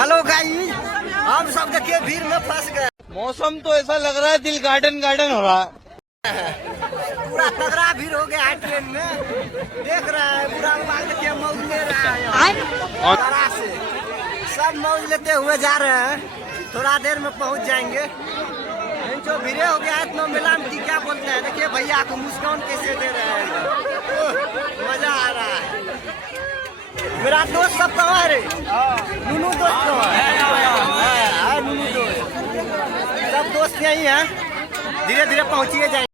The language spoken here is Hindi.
हेलो गाइस, हम सब देखिए भीड़ में फंस गए। मौसम तो ऐसा लग रहा है दिल गार्डन गार्डन हो रहा है। पूरा तगड़ा भीड़ हो गया है ट्रेन में। देख रहे हैं पूरा मोबाइल देखिए मौज ले रहा है यहाँ से। सब मौज लेते हुए जा रहे हैं। थोड़ा देर में पहुंच जाएंगे। जो भीड़े हो गया है इतना मेला में क्या बोलते हैं। देखिए भैया को मुस्कान कैसे दे रहे हैं। मजा आ रहा है। मेरा दोस्त सब कहाँ है रे? नूनू दोस्त कहाँ है? नूनू दोस्त सब दोस्त यही हैं। धीरे धीरे पहुँचिए जाएंगे।